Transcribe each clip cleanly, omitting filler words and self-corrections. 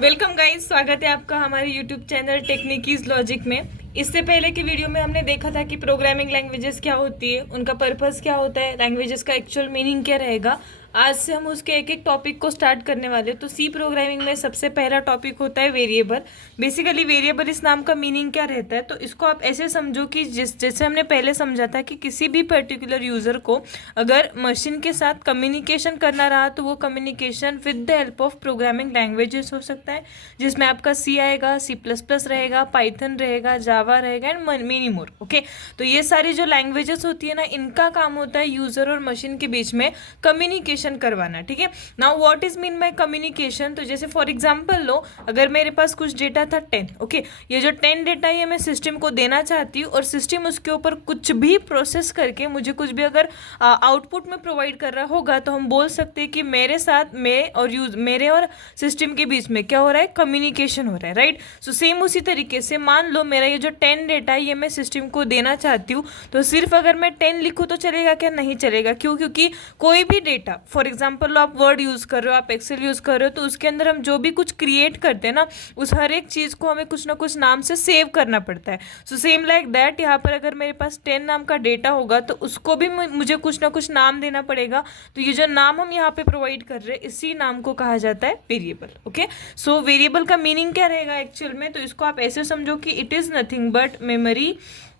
Welcome guys, स्वागत है आपका हमारे यूट्यूब चैनल टेक्निकीज लॉजिक में। इससे पहले की वीडियो में हमने देखा था कि प्रोग्रामिंग लैंग्वेजेस क्या होती है, उनका पर्पस क्या होता है, लैंग्वेजेस का एक्चुअल मीनिंग क्या रहेगा। आज से हम उसके एक एक टॉपिक को स्टार्ट करने वाले हैं। तो सी प्रोग्रामिंग में सबसे पहला टॉपिक होता है वेरिएबल। बेसिकली वेरिएबल इस नाम का मीनिंग क्या रहता है, तो इसको आप ऐसे समझो कि जैसे हमने पहले समझा था कि किसी भी पर्टिकुलर यूज़र को अगर मशीन के साथ कम्युनिकेशन करना रहा तो वो communication with the help of programming languages हो सकता है, जिसमें आपका सी आएगा, C++ रहेगा, पाइथन रहेगा, जावा रहेगा एंड मेनी मोर। ओके, तो ये सारी जो लैंग्वेजेस होती है ना, इनका काम होता है यूज़र और मशीन के बीच में कम्युनिकेशन करवाना। ठीक है, now what is mean by communication. तो जैसे फॉर एग्जांपल लो, अगर मेरे पास कुछ डेटा था 10, ओके, ये जो 10 डेटा है मैं सिस्टम को देना चाहती हूँ और सिस्टम उसके ऊपर कुछ भी प्रोसेस करके मुझे कुछ भी अगर आउटपुट में प्रोवाइड कर रहा होगा तो हम बोल सकते हैं कि मेरे साथ मेरे और सिस्टम के बीच में क्या हो रहा है, कम्युनिकेशन हो रहा है, राइट। सो सेम उसी तरीके से मान लो मेरा ये जो 10 डेटा है ये मैं सिस्टम को देना चाहती हूँ, तो सिर्फ अगर मैं 10 लिखूँ तो चलेगा क्या? नहीं चलेगा। क्यों? क्योंकि कोई भी डेटा, फॉर एग्जाम्पल आप वर्ड यूज़ कर रहे हो, आप एक्सेल यूज़ कर रहे हो, तो उसके अंदर हम जो भी कुछ क्रिएट करते हैं ना, उस हर एक चीज़ को हमें कुछ ना कुछ नाम से सेव करना पड़ता है। सो सेम लाइक दैट, यहाँ पर अगर मेरे पास 10 नाम का डेटा होगा तो उसको भी मुझे कुछ ना कुछ नाम देना पड़ेगा। तो ये जो नाम हम यहाँ पे प्रोवाइड कर रहे हैं, इसी नाम को कहा जाता है वेरिएबल। ओके, सो वेरिएबल का मीनिंग क्या रहेगा एक्चुअल में, तो इसको आप ऐसे समझो कि it is nothing but memory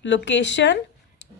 location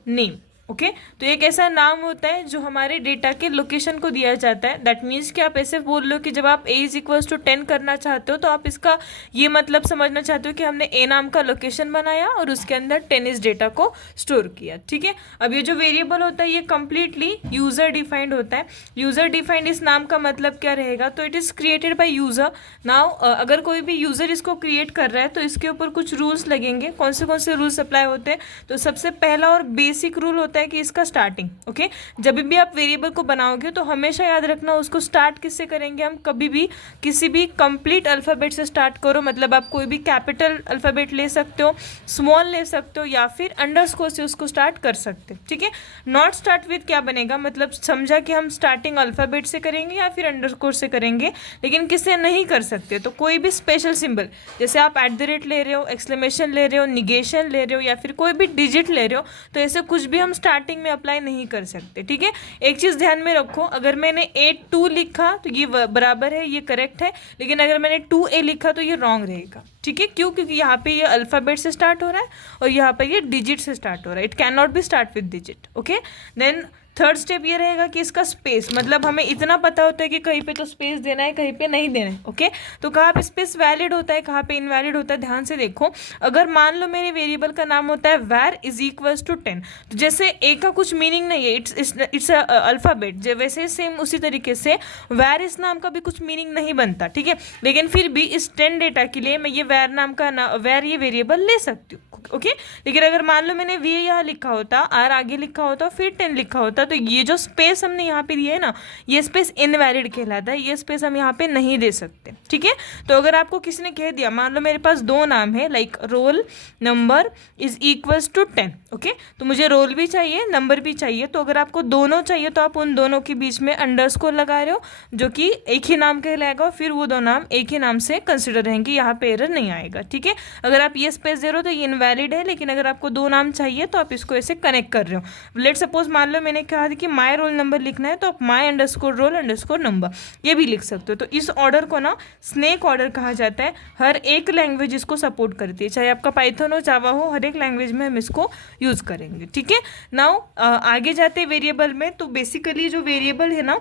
name. Okay, तो एक ऐसा नाम होता है जो हमारे डेटा के लोकेशन को दिया जाता है। दैट मीन्स कि आप ऐसे बोल लो कि जब आप a = 10 करना चाहते हो तो आप इसका ये मतलब समझना चाहते हो कि हमने a नाम का लोकेशन बनाया और उसके अंदर 10 इस डेटा को स्टोर किया। ठीक है, अब ये जो वेरिएबल होता है ये कंप्लीटली यूज़र डिफाइंड होता है। यूज़र डिफाइंड इस नाम का मतलब क्या रहेगा, तो it is created by user. Now अगर कोई भी यूज़र इसको क्रिएट कर रहा है तो इसके ऊपर कुछ रूल्स लगेंगे। कौन से रूल्स अप्लाई होते हैं, तो सबसे पहला और बेसिक रूल होता है कि इसका स्टार्टिंग। ओके, जब भी आप वेरिएबल को बनाओगे तो हमेशा याद रखना उसको स्टार्ट किससे करेंगे हम। कभी भी किसी भी कंप्लीट अल्फ़ाबेट से स्टार्ट करो, मतलब आप कोई भी कैपिटल अल्फ़ाबेट ले सकते हो, स्मॉल ले सकते हो या फिर अंडरस्कोर से उसको स्टार्ट कर सकते हो। ठीक है, नॉट स्टार्ट विद क्या बनेगा, मतलब समझा कि हम स्टार्टिंग अल्फ़ाबेट से करेंगे या फिर अंडरस्कोर से करेंगे, लेकिन किससे नहीं कर सकते। तो कोई भी स्पेशल सिंबल, जैसे आप @ ले रहे हो, एक्सक्लेमेशन ले रहे हो, निगेशन ले रहे हो या फिर कोई भी डिजिट ले रहे हो, तो ऐसे कुछ भी हम स्टार्टिंग में अप्लाई नहीं कर सकते। ठीक है, एक चीज़ ध्यान में रखो, अगर मैंने A2 लिखा तो ये बराबर है, ये करेक्ट है, लेकिन अगर मैंने 2A लिखा तो ये रॉन्ग रहेगा। ठीक है, क्यों? क्योंकि यहाँ पे ये अल्फ़ाबेट से स्टार्ट हो रहा है और यहाँ पे ये डिजिट से स्टार्ट हो रहा है। It can not be start with digit. Okay, then third step ये रहेगा कि इसका स्पेस, मतलब हमें इतना पता होता है कि कहीं पे तो स्पेस देना है, कहीं पे नहीं देना है। ओके, तो कहाँ पे स्पेस वैलिड होता है, कहाँ पे इनवैलिड होता है, ध्यान से देखो। अगर मान लो मेरे वेरिएबल का नाम होता है var = 10, तो जैसे ए का कुछ मीनिंग नहीं है, इट्स अल्फ़ाबेट, वैसे सेम उसी तरीके से var इस नाम का भी कुछ मीनिंग नहीं बनता। ठीक है, लेकिन फिर भी इस 10 डेटा के लिए मैं ये var नाम का var ये वेरिएबल ले सकती हूँ। ओके, लेकिन अगर मान लो मैंने वी यहाँ लिखा होता, आर आगे लिखा होता, फिर 10 लिखा होता, तो ये जो स्पेस हमने यहाँ पे दिया है ना, ये स्पेस इनवैलिड कहलाता है, ये स्पेस हम यहाँ पे नहीं दे सकते। ठीक है, तो अगर आपको किसी ने कह दिया, मान लो मेरे पास 2 नाम है, लाइक रोल नंबर = 10, ओके, तो मुझे रोल भी चाहिए, नंबर भी चाहिए, तो अगर आपको दोनों चाहिए तो आप उन दोनों के बीच में अंडरस्कोर लगा रहे हो, जो कि एक ही नाम कहलाएगा, फिर वो 2 नाम एक ही नाम से कंसिडर रहेंगे, यहाँ पे एरर नहीं आएगा। ठीक है, अगर आप ये स्पेस दे रहे हो तो ये इनवैलिड है, लेकिन अगर आपको 2 नाम चाहिए तो आप इसको ऐसे कनेक्ट कर रहे हो। लेट सपोज मान लो मैंने कहा कि माय रोल नंबर लिखना है, तो आप my_roll_number ये भी लिख सकते हो। तो इस ऑर्डर को ना स्नेक ऑर्डर कहा जाता है। हर एक लैंग्वेज इसको सपोर्ट करती है, चाहे आपका पाइथन हो, जावा हो, हर एक लैंग्वेज में हम इसको यूज़ करेंगे। ठीक है, नाउ आगे जाते हैं वेरिएबल में। तो बेसिकली जो वेरिएबल है ना,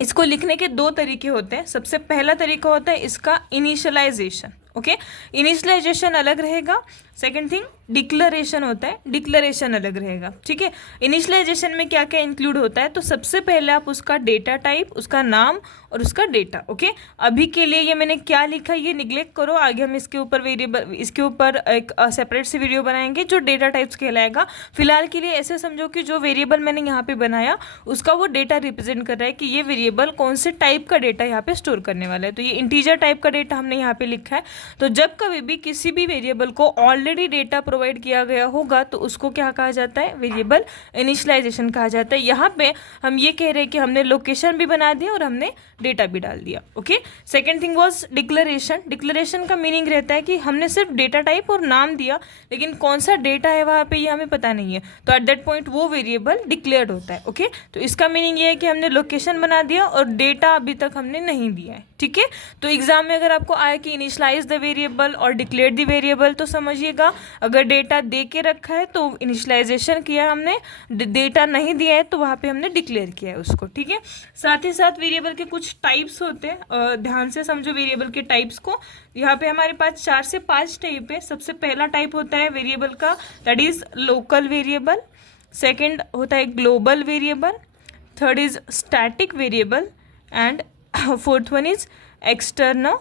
इसको लिखने के 2 तरीके होते हैं। सबसे पहला तरीका होता है इसका इनिशियलाइजेशन। ओके, इनिशियलाइजेशन अलग रहेगा। सेकंड थिंग डिक्लेरेशन होता है, डिक्लेरेशन अलग रहेगा। ठीक है, इनिशियलाइजेशन में क्या क्या इंक्लूड होता है, तो सबसे पहले आप उसका डेटा टाइप, उसका नाम और उसका डेटा। ओके, अभी के लिए ये मैंने क्या लिखा ये निग्लेक्ट करो, आगे हम इसके ऊपर इसके ऊपर एक सेपरेट से वीडियो बनाएंगे जो डेटा टाइप्स कहलाएगा। फिलहाल के लिए ऐसे समझो कि जो वेरिएबल मैंने यहाँ पे बनाया उसका वो डेटा रिप्रेजेंट कर रहा है कि ये वेरिएबल कौन से टाइप का डेटा यहाँ पे स्टोर करने वाला है। तो ये इंटीजर टाइप का डेटा हमने यहाँ पे लिखा है। तो जब कभी भी किसी भी वेरिएबल को ऑल ऑलरेडी डेटा प्रोवाइड किया गया होगा तो उसको क्या कहा जाता है, वेरिएबल इनिशियलाइजेशन कहा जाता है। यहाँ पे हम ये कह रहे हैं कि हमने लोकेशन भी बना दिया और हमने डेटा भी डाल दिया। Okay, second thing was declaration. Declaration का मीनिंग रहता है कि हमने सिर्फ डेटा टाइप और नाम दिया, लेकिन कौन सा डेटा है वहाँ पे ये हमें पता नहीं है, तो एट दैट पॉइंट वो वेरिएबल डिक्लेयर्ड होता है। ओके, तो इसका मीनिंग ये है कि हमने लोकेशन बना दिया और डेटा अभी तक हमने नहीं दिया है। ठीक है, तो एग्जाम में अगर आपको आए कि इनिशियलाइज द वेरिएबल और डिक्लेयर द वेरिएबल, तो समझिएगा अगर डेटा दे के रखा है तो इनिशियलाइजेशन किया हमने, डेटा नहीं दिया है तो वहाँ पे हमने डिक्लेयर किया है उसको। ठीक है, साथ ही साथ वेरिएबल के कुछ टाइप्स होते हैं, ध्यान से समझो वेरिएबल के टाइप्स को। यहाँ पे हमारे पास 4 से 5 टाइप है। सबसे पहला टाइप होता है वेरिएबल का, that is local variable. Second होता है global variable, third is static variable and fourth one is external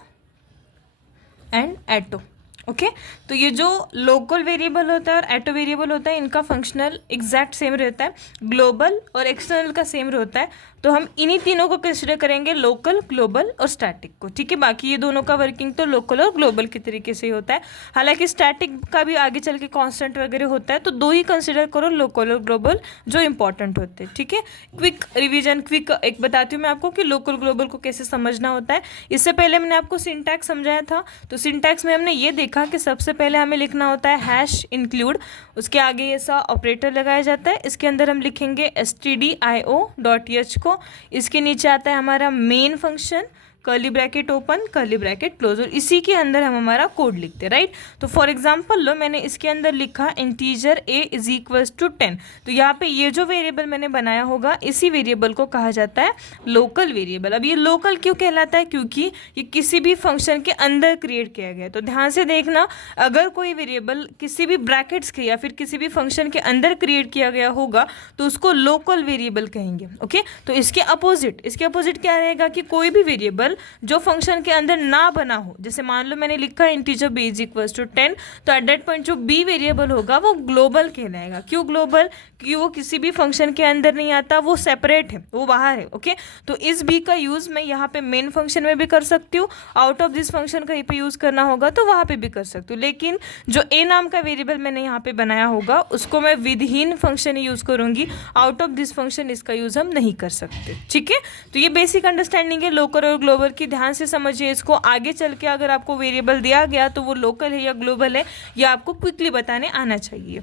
and auto. Okay, तो ये जो लोकल वेरिएबल होता है और एटो वेरिएबल होता है, इनका फंक्शनल एग्जैक्ट सेम रहता है, ग्लोबल और एक्सटर्नल का सेम रहता है। तो हम इन्हीं तीनों को कंसिडर करेंगे, लोकल, ग्लोबल और स्टैटिक को। ठीक है, बाकी ये दोनों का वर्किंग तो लोकल और ग्लोबल के तरीके से ही होता है। हालांकि स्टैटिक का भी आगे चल के कॉन्स्टेंट वगैरह होता है, तो 2 ही कंसिडर करो, लोकल और ग्लोबल, जो इंपॉर्टेंट होते हैं। ठीक है, क्विक रिविजन, क्विक एक बताती हूँ मैं आपको कि लोकल ग्लोबल को कैसे समझना होता है। इससे पहले मैंने आपको सिंटैक्स समझाया था, तो सिंटैक्स में हमने ये देखा कि सबसे पहले हमें लिखना होता है हैश इंक्लूड, उसके आगे ऐसा ऑपरेटर लगाया जाता है, इसके अंदर हम लिखेंगे stdio.h को, इसके नीचे आता है हमारा main function, curly bracket open curly bracket close, और इसी के अंदर हम हमारा कोड लिखते हैं, राइट। तो फॉर एग्जांपल लो, मैंने इसके अंदर लिखा integer a is equals to 10, तो यहाँ पे ये जो वेरिएबल मैंने बनाया होगा, इसी वेरिएबल को कहा जाता है लोकल वेरिएबल। अब ये लोकल क्यों कहलाता है, क्योंकि ये किसी भी फंक्शन के अंदर क्रिएट किया गया है। तो ध्यान से देखना, अगर कोई वेरिएबल किसी भी ब्रैकेट्स के या फिर किसी भी फंक्शन के अंदर क्रिएट किया गया होगा तो उसको लोकल वेरिएबल कहेंगे। ओके, तो इसके अपोजिट क्या रहेगा कि कोई भी वेरिएबल जो फंक्शन के अंदर ना बना हो, जैसे मान लो मैंने लिखा integer b is equals to 10, तो एट दैट पॉइंट जो b वेरिएबल होगा वो ग्लोबल कहलाएगा। क्यों ग्लोबल, क्योंकि वो किसी भी फंक्शन के अंदर नहीं आता, वो सेपरेट है, वो बाहर है। ओके, तो इस b का यूज मैं यहाँ पे मेन फंक्शन में भी कर सकती हूँ, आउट ऑफ दिस फंक्शन कहीं पे यूज करना होगा तो वहाँ पे भी कर सकती हूँ, लेकिन जो a नाम का वेरिएबल मैंने यहाँ पे बनाया होगा उसको मैं विदहीन फंक्शन ही यूज करूंगी, आउट ऑफ दिस फंक्शन इसका यूज हम नहीं कर सकते। ठीक है, तो ये बेसिक अंडरस्टैंडिंग है लोकल और ग्लोबल की, ध्यान से समझिए इसको। आगे चल के अगर आपको वेरिएबल दिया गया तो वो लोकल है या ग्लोबल है, या आपको क्विकली बताने आना चाहिए।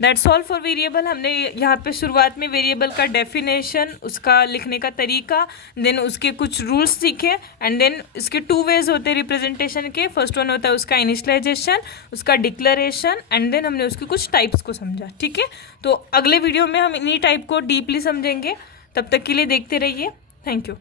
That's all for variable. हमने यहाँ पे शुरुआत में वेरिएबल का डेफिनेशन, उसका लिखने का तरीका, देन उसके कुछ रूल्स सीखे, एंड देन इसके 2 वेज होते हैं रिप्रेजेंटेशन के। फर्स्ट वन होता है उसका इनिशियलाइजेशन, उसका डिक्लेरेशन, एंड देन हमने उसके कुछ टाइप्स को समझा। ठीक है, तो अगले वीडियो में हम इन्हीं टाइप को डीपली समझेंगे। तब तक के लिए देखते रहिए, थैंक यू।